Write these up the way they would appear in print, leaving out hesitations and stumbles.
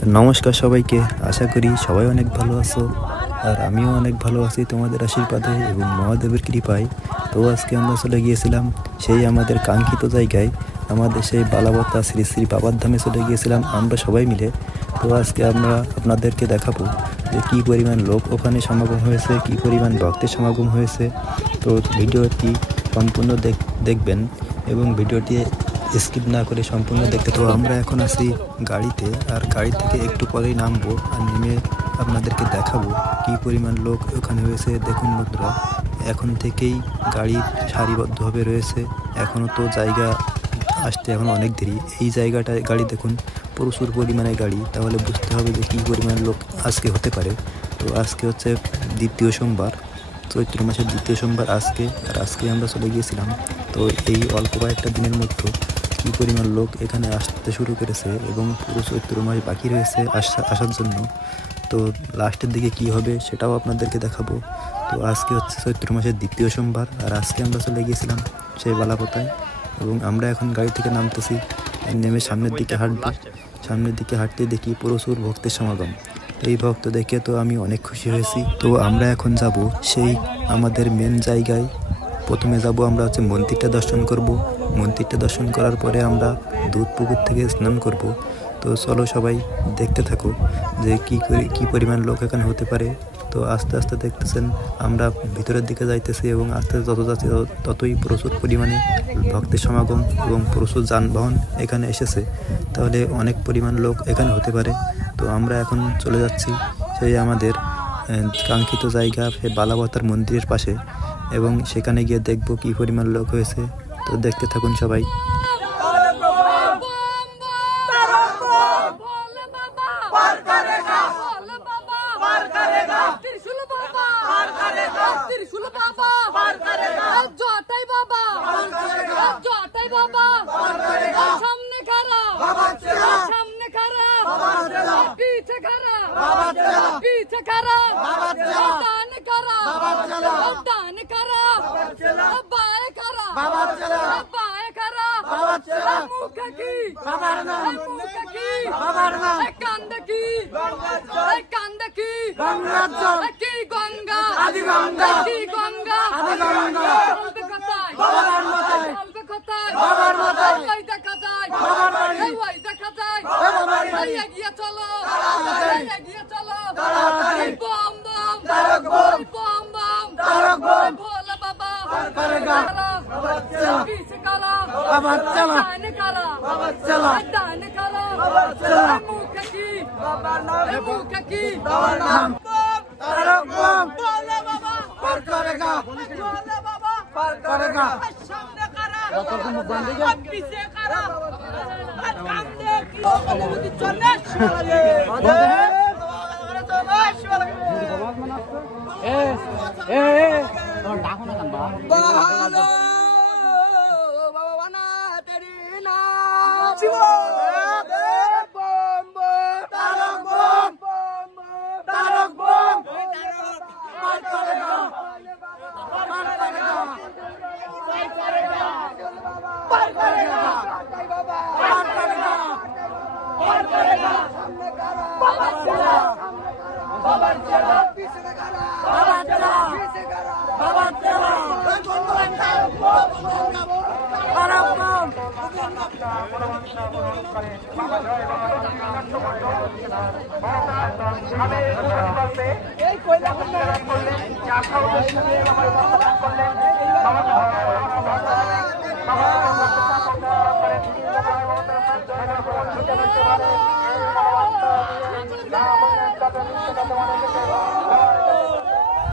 নমস্কার সবাইকে, আশা করি সবাই অনেক ভালো আছো। আর আমিও অনেক ভালো আছি তোমাদের আশীর্বাদে এবং মহাদেবের কৃপায়। তো আজকে আমরা চলে গিয়েছিলাম সেই আমাদের কাঙ্ক্ষিত জায়গায়, আমাদের সেই বালাবতা শ্রী শ্রী বাবার ধামে চলে গিয়েছিলাম আমরা সবাই মিলে। তো আজকে আমরা আপনাদেরকে দেখাবো যে কী পরিমাণ লোক ওখানে সমাগম হয়েছে, কী পরিমাণ ভক্তের সমাগম হয়েছে। তো ভিডিওটি সম্পূর্ণ দেখবেন এবং ভিডিওটি স্কিপ না করে সম্পূর্ণ দেখতে। তো আমরা এখন আছি গাড়িতে, আর গাড়ি থেকে একটু পরেই নামবো, আর নেমে আপনাদেরকে দেখাবো কী পরিমাণ লোক ওখানে হয়েছে। দেখুন বন্ধুরা, এখন থেকেই গাড়ি সারিবদ্ধভাবে রয়েছে, এখনও তো জায়গা আসতে এখন অনেক দেরি। এই জায়গাটায় গাড়ি দেখুন, প্রচুর পরিমাণে গাড়ি, তাহলে বুঝতে হবে যে কী পরিমাণ লোক আজকে হতে পারে। তো আজকে হচ্ছে দ্বিতীয় সোমবার, চৈত্র মাসের দ্বিতীয় সোমবার আজকে, আর আজকে আমরা চলে গিয়েছিলাম। তো এই অল্প কয়েকটা দিনের মধ্যে কী পরিমাণ লোক এখানে আসতে শুরু করেছে এবং পুরো চৈত্র মাস বাকি রয়েছে আসার জন্য। তো লাস্টের দিকে কি হবে সেটাও আপনাদেরকে দেখাবো। তো আজকে হচ্ছে চৈত্র মাসের দ্বিতীয় সোমবার, আর আজকে আমরা চলে গিয়েছিলাম সেই বালাপতায় এবং আমরা এখন গাড়ি থেকে নামতেছি, নেমে সামনের দিকে হাঁটবো। সামনের দিকে হাঁটতে দেখি প্রচুর ভক্তের সমাগম। এই ভক্ত দেখে তো আমি অনেক খুশি হয়েছি। তো আমরা এখন যাব সেই আমাদের মেন জায়গায়। প্রথমে যাব আমরা হচ্ছে মন্দিরটা দর্শন করব। মন্দিরটা দর্শন করার পরে আমরা দুধ পুকুর থেকে স্নান করব। তো চলো সবাই দেখতে থাকো যে কী পরিমাণ লোক এখানে হতে পারে। তো আস্তে আস্তে দেখতেছেন আমরা ভিতরের দিকে যাইতেছি এবং আস্তে যত যাচ্ছি ততই প্রচুর পরিমাণে ভক্তের সমাগম এবং প্রচুর যানবাহন এখানে এসেছে, তাহলে অনেক পরিমাণ লোক এখানে হতে পারে। তো আমরা এখন চলে যাচ্ছি সেই আমাদের কাঙ্ক্ষিত জায়গা, সেই বালাবতার মন্দিরের পাশে, এবং সেখানে গিয়ে দেখবো কী পরিমাণ লোক হয়েছে। তো দেখতে থাকুন সবাই।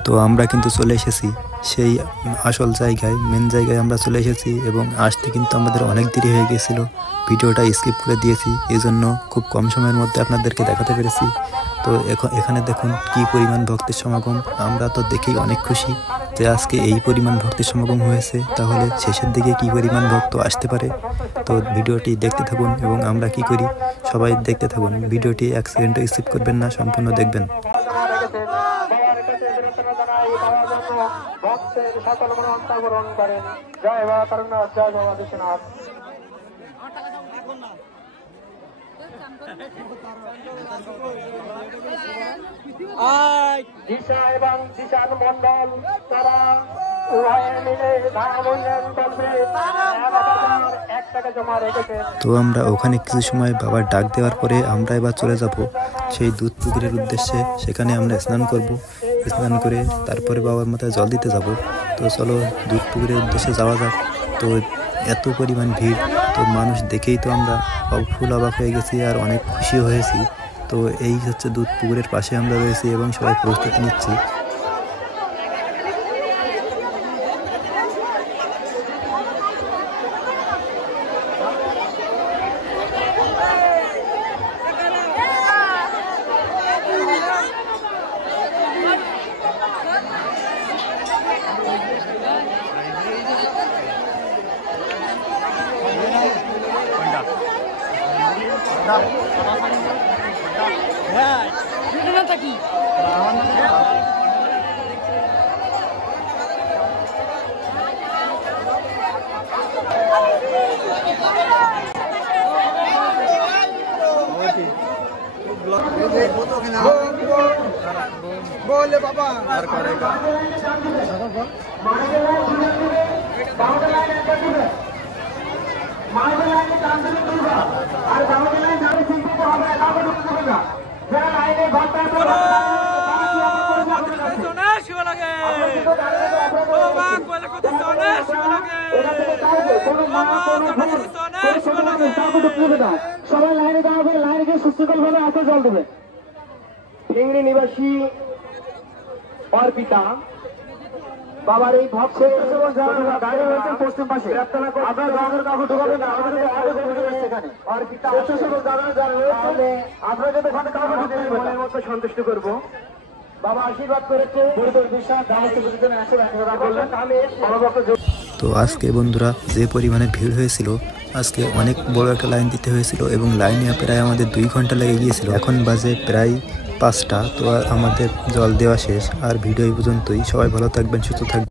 তো আমরা কিন্তু চলে এসেছি সেই আসল জায়গায়, মেন জায়গায় আমরা চলে এসেছি এবং আসতে কিন্তু আমাদের অনেক দেরি হয়ে গিয়েছিল। ভিডিওটা স্কিপ করে দিয়েছি, এই জন্য খুব কম সময়ের মধ্যে আপনাদেরকে দেখাতে পেরেছি। তো এখানে দেখুন কী পরিমাণ ভক্তের সমাগম। আমরা তো দেখেই অনেক খুশি যে আজকে এই পরিমাণ ভক্তের সমাগম হয়েছে, তাহলে শেষের দিকে কী পরিমাণ ভক্ত আসতে পারে। তো ভিডিওটি দেখতে থাকুন এবং আমরা কি করি সবাই দেখতে থাকুন। ভিডিওটি এক সেকেন্ডও স্কিপ করবেন না, সম্পূর্ণ দেখবেন। ভক্তের সকল মনোবাঞ্ছা পূরণ করেন। জয় বাবা তারকনাথ, জয় বাবা বিশ্বনাথ। দিশা এবং দিশান মন্ডল তারা উভয়ে মিলে তো আমরা ওখানে কিছু সময় বাবার ডাক দেওয়ার পরে আমরা এবার চলে যাব সেই দুধ পুকুরের উদ্দেশ্যে। সেখানে আমরা স্নান করব, স্নান করে তারপরে বাবার মাথায় জল দিতে যাব। তো চলো দুধ পুকুরের উদ্দেশ্যে যাওয়া যাক। তো এত পরিমাণ ভিড়, তো মানুষ দেখেই তো আমরা ফুল অবাক হয়ে গেছি আর অনেক খুশি হয়েছি। তো এই হচ্ছে দুধ পুকুরের পাশে আমরা রয়েছি এবং সবাই প্রস্তুতি নিচ্ছি। बोले बाबा সবাই লাইনে দাঁড়াবে, লাইনে সুস্থকর ভাবে হাতে জল দেবে। ঠেংরি নিবাসী অর্পিতা বাবার এই ভক্ত পশ্চিম পাশে আপনার গ্রামের কাউকে ঢোকাবেন না, অর্পিতা আপনার যদি ওখানে কাউকে ঢুকে মনের মতো সন্তুষ্ট করবো। বাবা আশীর্বাদ করেছে। তো আজকে বন্ধুরা যে পরিমাণে ভিড় হয়েছিল, আজকে অনেক বড় একটা লাইন দিতে হয়েছিল এবং লাইনে প্রায় আমাদের 2 ঘন্টা লেগে গিয়েছিল। এখন বাজে প্রায় 5টা। তো আমাদের জল দেওয়া শেষ। আর ভিডিও এই পর্যন্তই। সবাই ভালো থাকবেন, সুস্থ থাকবেন।